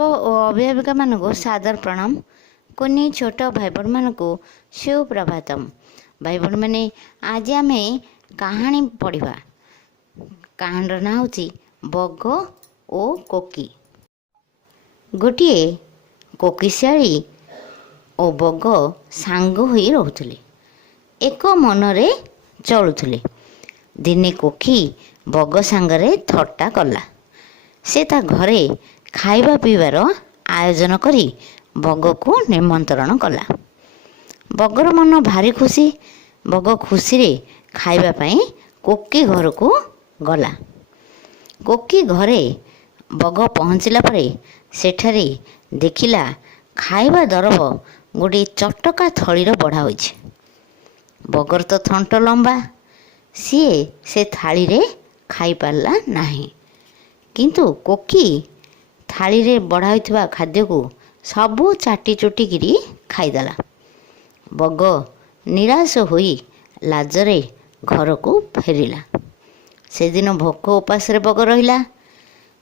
अभिभावक और अभिभाविका मानक सादर प्रणाम। कुनी छोट भाई बहन मानक सुप्रभातम। भाई बहन मैंने आज आम कहानी पढ़ा। कहानी ना हूँ बग ओ कोकी। गोटे कोकिशाड़ी और बग सांग होई रहुथिले, एक मनरे चलुथिले। दिने कोकी बग सांगरे थट्टा कला। से ता घरे खाइबा पीबार आयोजन करी बग को निमंत्रण कला। बगर मन भारी खुशी। बग खुशी रे खाइबा पई कोकी घर को गला। कोकी घरे बग पहुँचला परे सेठारे देखिला खाइबा दरब गोटे चटका थलीर बढ़ा होइछे। बगर तो थंट लंबा, सीए से थाली रे खाई पारला नाही। किंतु कोकी थाली रे बढ़ा होइथिबा खाद्य को सबू चाटी चुटिकी खाईदेला। बग निराश होई लाजरे घर को फेरिला। से दिन भोक उपास रे बग रहिला।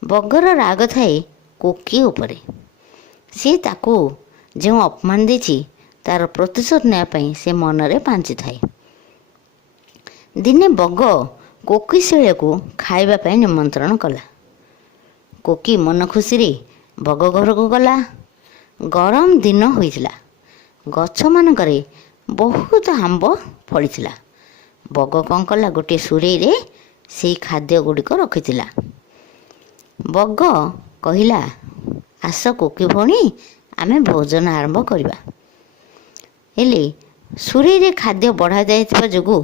बगर राग थाए कोकी उपरे। सी ताकू जो अपमान देछि तार प्रतिशोध नेया पई से मनरे पांचि थाए। दिने बग कोकी शेळे को खाइबा पई निमंत्रण कला। कोकी मन खुशी रे बग घर को गला। गरम दिन होइथिला। गछ मानकरे बहुत आंब फलिथिला। बग कौन कला गोटे सुरई रे से खाद्य गुड़िक रखिथिला। बग कहिला, आस कोकी भणी आमे भोजन आरंभ करिबा। हेले सुरई रे खाद्य बढ़ा जाइथिबा जोगु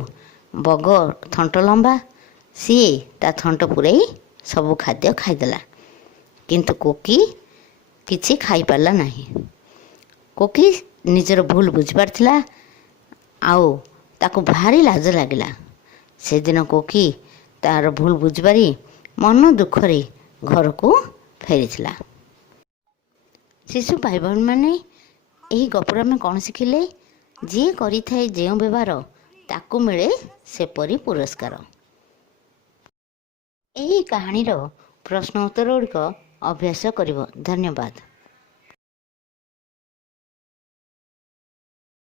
बग थंट लंबा, सीए ता थंट पुराई सबु खाद्य खाईदेला। किंतु कोकी किछि खाई पारला नाही। कोकी निजर भूल बुझी पारथिला आउ ताकू भारी लाज लागिला। से दिन कोकी तार भूल बुझिपारी मन दुखरे घर को फेरिथिला। शिशु भाई बहन मैंने यही गपर में कौन शिखिले, जी करि थाए जेउ व्यवहार ताकू मिले सेपरी पुरस्कार। यही कहानीर प्रश्न उत्तर गुड़िक अभ्यास करिब। धन्यवाद।